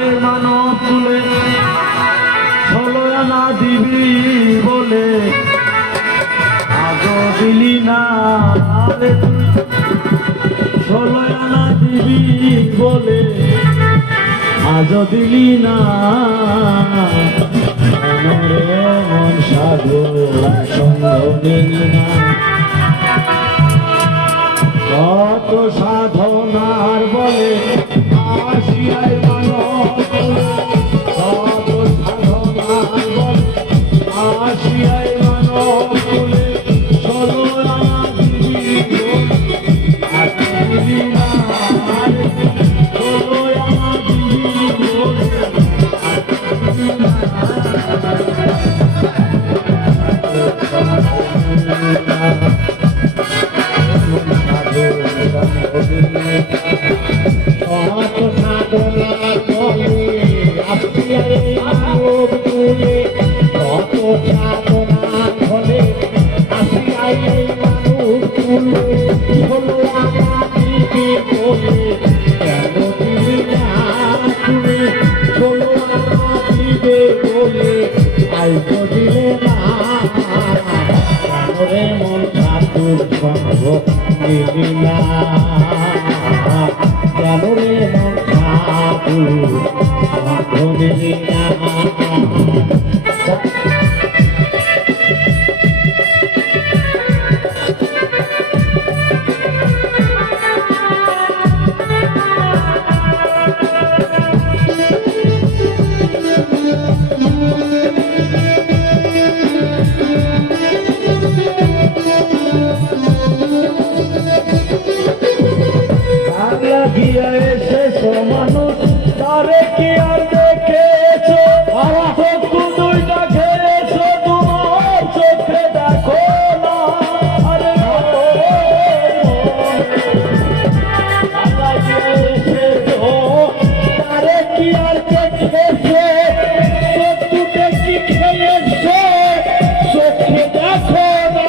আসিয়ায় মানব তুলে 16 আনা দিবি বলে আজও দিলি না রে তুই 16 আনা দিবি বলে আজও দিলি না মনরে মন সাধু সঙ্গ নিলি না কত সাধনার বলে আসিয়ায় মানব কত সাধনার বলে আসিয়ায় মানব তুলে 16 আনা দিবি দিলি না 16 আনা দিবি বলে মানুষ তারে কি আর দেখেছো আমার চক্ষু দুইটা খেয়েছো তোমার চোখে দেখো না আরে তারে কি আর দেখেছো চক্ষুতে কি খেয়েছো চোখে দেখো না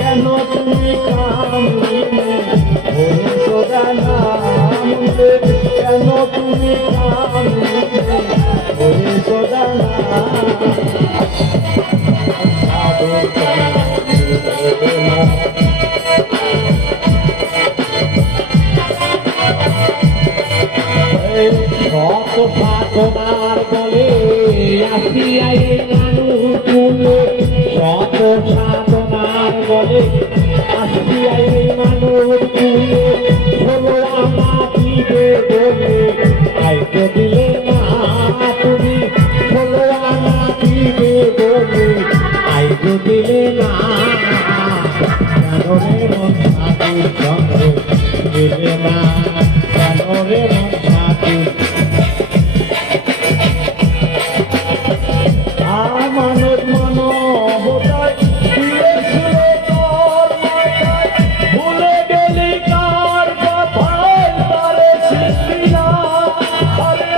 কেন তুমি তোমার বলে আসিয়াই মানুষ তুলে শত সাধনার বলে আসিয়াই মানুষ তুলে 16 আনা দিবে বলে আইতে দিলে না তুমি 16 আনা দিবে বলে আইতে দিলে না কেন রে মন সাধুর সঙ্গে দিলে না কেন রে মন সাধুর মানব মানবতায় দিয়েছিল তোর মাথায় ভুলে গেলি কার কথায় তারে চিনলি না আরে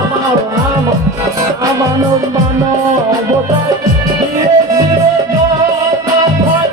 আমার নাম মানব মানবতায় দিয়েছিল তোর মাথায়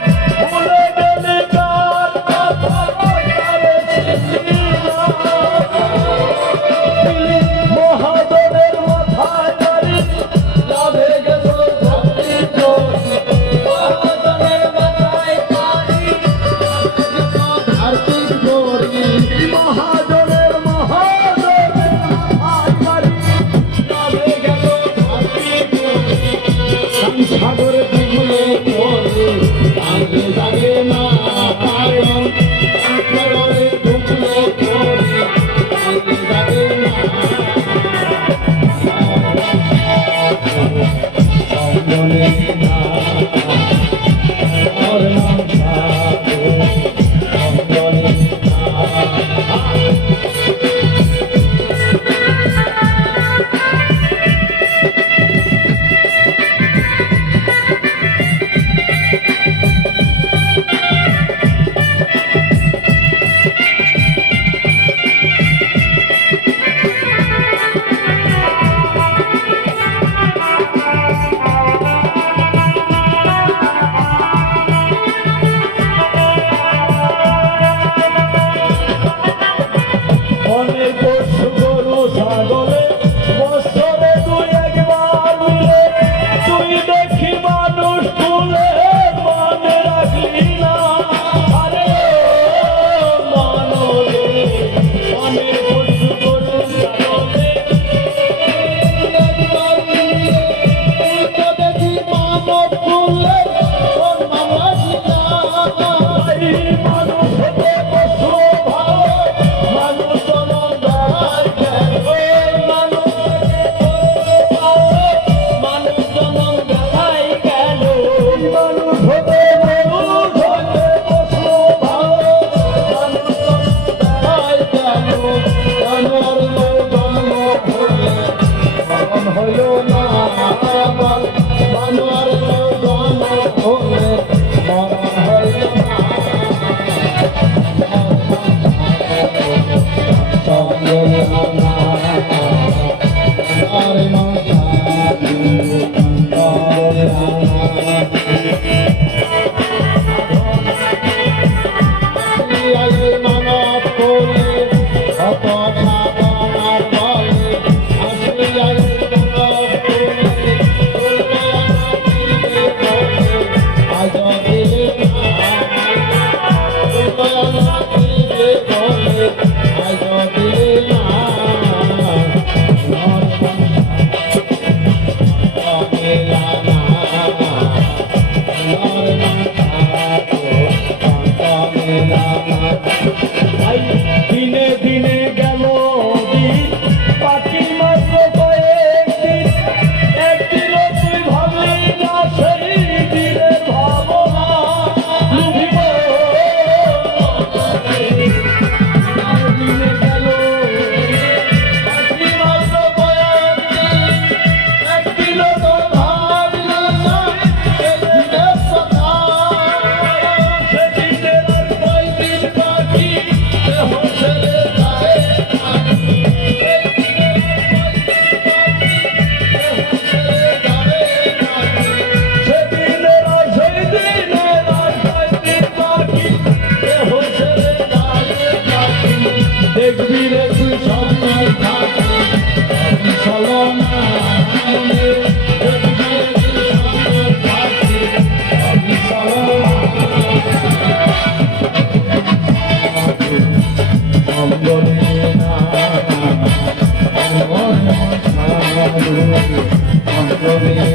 মন্ত্রবীণা